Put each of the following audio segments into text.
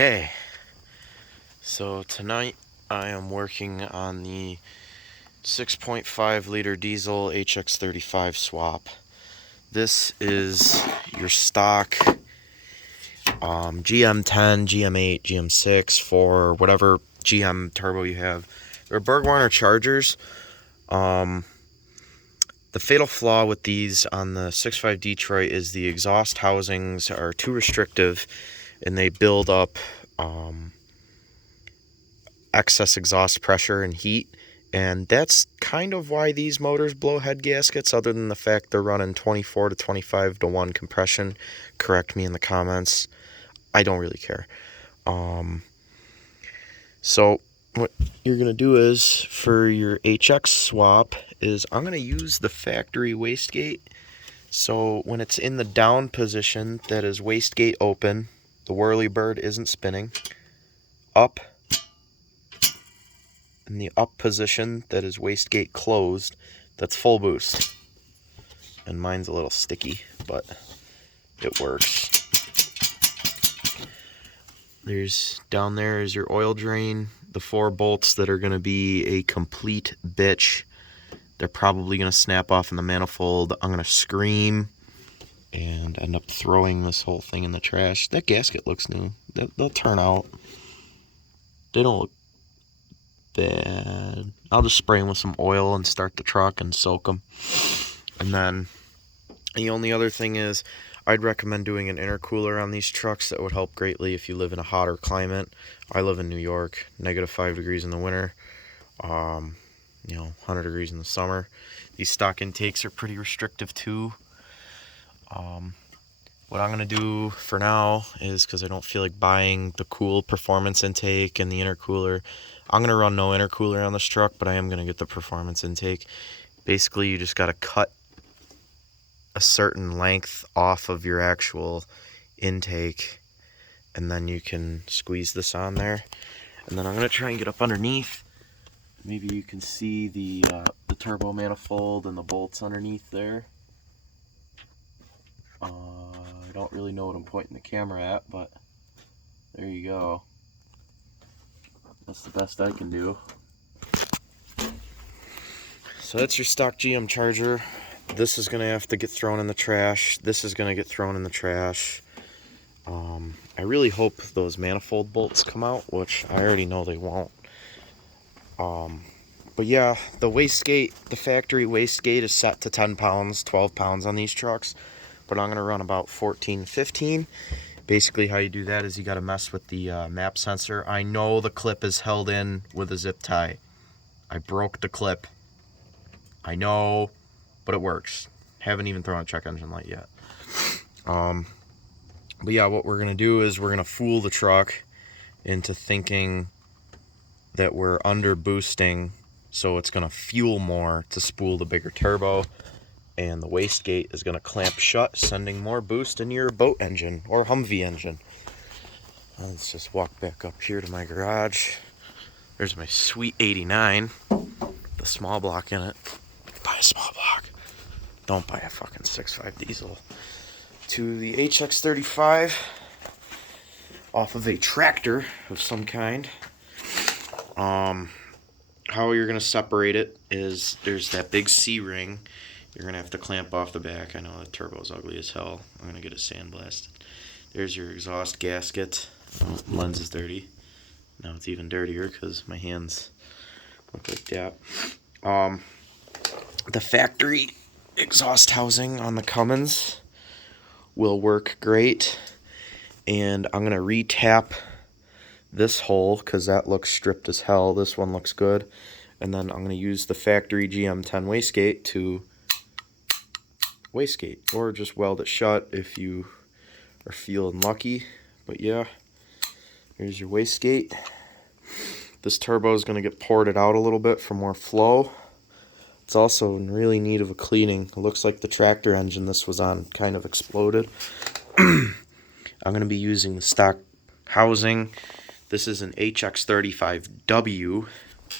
Hey, so tonight I am working on the 6.5 liter diesel hx35 swap. This is your stock GM10, GM8, GM6 for whatever GM turbo you have. They're Bergwainer Chargers. The fatal flaw with these on the 6.5 Detroit is the exhaust housings are too restrictive and they build up excess exhaust pressure and heat, and that's kind of why these motors blow head gaskets, other than the fact they're running 24 to 25 to 1 compression. Correct me in the comments. I don't really care. So what you're going to do is, for your HX swap, is I'm going to use the factory wastegate. So when it's in the down position, that is wastegate open, the whirly bird isn't spinning, up, in the up position, that is wastegate closed, that's full boost. And mine's a little sticky, but it works. There's down there is your oil drain, the 4 bolts that are going to be a complete bitch. They're probably going to snap off in the manifold. I'm going to scream and end up throwing this whole thing in the trash. That gasket looks new. They'll turn out. They don't look bad. I'll just spray them with some oil and start the truck and soak them. And then the only other thing is, I'd recommend doing an intercooler on these trucks. That would help greatly if you live in a hotter climate. I live in New York, -5 degrees in the winter, 100 degrees in the summer. These stock intakes are pretty restrictive too. What I'm going to do for now is, because I don't feel like buying the cool performance intake and the intercooler, I'm going to run no intercooler on this truck, but I am going to get the performance intake. Basically, you just got to cut a certain length off of your actual intake, and then you can squeeze this on there. And then I'm going to try and get up underneath. Maybe you can see the turbo manifold and the bolts underneath there. I don't really know what I'm pointing the camera at, but there you go. That's the best I can do. So that's your stock GM Charger. This is going to have to get thrown in the trash. This is going to get thrown in the trash. I really hope those manifold bolts come out, which I already know they won't. But yeah, the wastegate, the factory wastegate is set to 10 pounds, 12 pounds on these trucks. But I'm going to run about 14, 15. Basically how you do that is you got to mess with the map sensor. I know the clip is held in with a zip tie. I broke the clip. I know, but it works. Haven't even thrown a check engine light yet. But yeah, what we're going to do is we're going to fool the truck into thinking that we're under boosting, so it's going to fuel more to spool the bigger turbo, and the wastegate is going to clamp shut, sending more boost into your boat engine or Humvee engine. Let's just walk back up here to my garage. There's my sweet 89, the small block in it. Buy a small block. Don't buy a fucking 6.5 diesel. To the hx35 off of a tractor of some kind. How you're going to separate it is, there's that big C-ring. You're going to have to clamp off the back. I know the turbo's ugly as hell. I'm going to get it sandblasted. There's your exhaust gasket. Oh, lens is dirty. Now it's even dirtier because my hands look like that. The factory exhaust housing on the Cummins will work great. And I'm going to re-tap this hole because that looks stripped as hell. This one looks good. And then I'm going to use the factory GM10 wastegate to wastegate, or just weld it shut if you are feeling lucky. But yeah, here's your wastegate. This turbo is going to get ported out a little bit for more flow. It's also in really need of a cleaning. It looks like the tractor engine this was on kind of exploded. I'm going to be using the stock housing. This is an hx35W.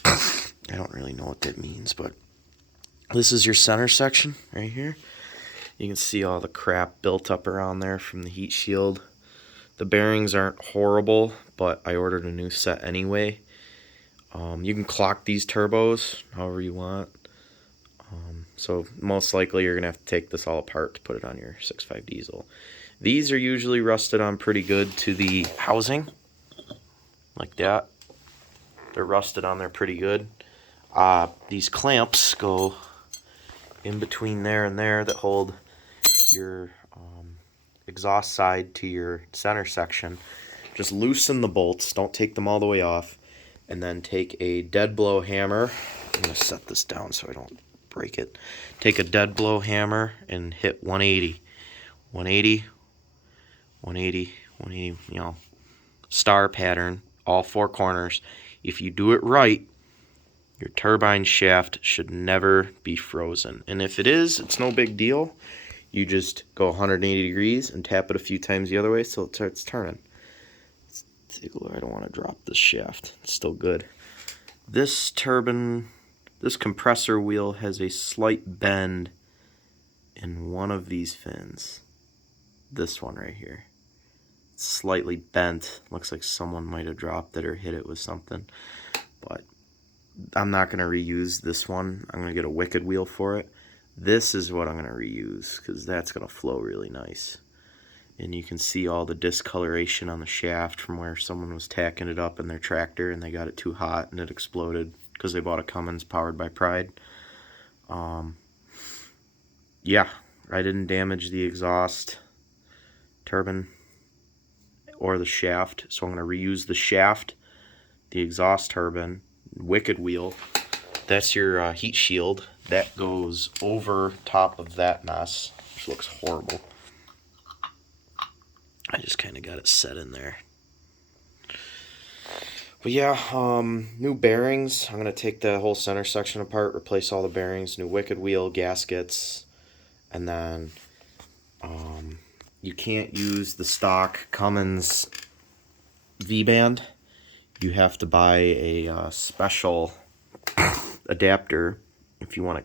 I don't really know what that means, but this is your center section right here. You can see all the crap built up around there from the heat shield. The bearings aren't horrible, but I ordered a new set anyway. You can clock these turbos however you want. So most likely you're going to have to take this all apart to put it on your 6.5 diesel. These are usually rusted on pretty good to the housing, like that. They're rusted on there pretty good. These clamps go in between there and there that hold your exhaust side to your center section. Just loosen the bolts, don't take them all the way off, and then take a dead blow hammer. I'm going to set this down so I don't break it. Take a dead blow hammer and hit 180. 180, 180, 180, you know, star pattern, all four corners. If you do it right, your turbine shaft should never be frozen. And if it is, it's no big deal. You just go 180 degrees and tap it a few times the other way so it starts turning. I don't want to drop this shaft. It's still good. This turbine, this compressor wheel has a slight bend in one of these fins. This one right here. It's slightly bent. Looks like someone might have dropped it or hit it with something. But I'm not going to reuse this one. I'm going to get a wicked wheel for it. This is what I'm going to reuse because that's going to flow really nice. And you can see all the discoloration on the shaft from where someone was tacking it up in their tractor and they got it too hot and it exploded because they bought a Cummins powered by Pride. Yeah, I didn't damage the exhaust turbine or the shaft, so I'm going to reuse the shaft, the exhaust turbine, wicked wheel. That's your heat shield. That goes over top of that mess, which looks horrible. I just kind of got it set in there. But yeah, new bearings. I'm going to take the whole center section apart, replace all the bearings, new wicked wheel, gaskets, and then you can't use the stock Cummins V-band. You have to buy a special adapter if you want to.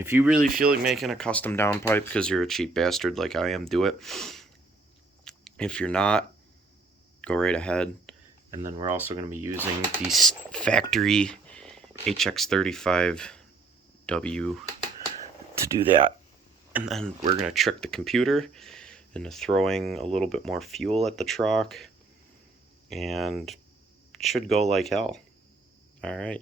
If you really feel like making a custom downpipe because you're a cheap bastard like I am, do it. If you're not, go right ahead. And then we're also going to be using the factory hx35W to do that. And then we're going to trick the computer into throwing a little bit more fuel at the truck. And it should go like hell. All right.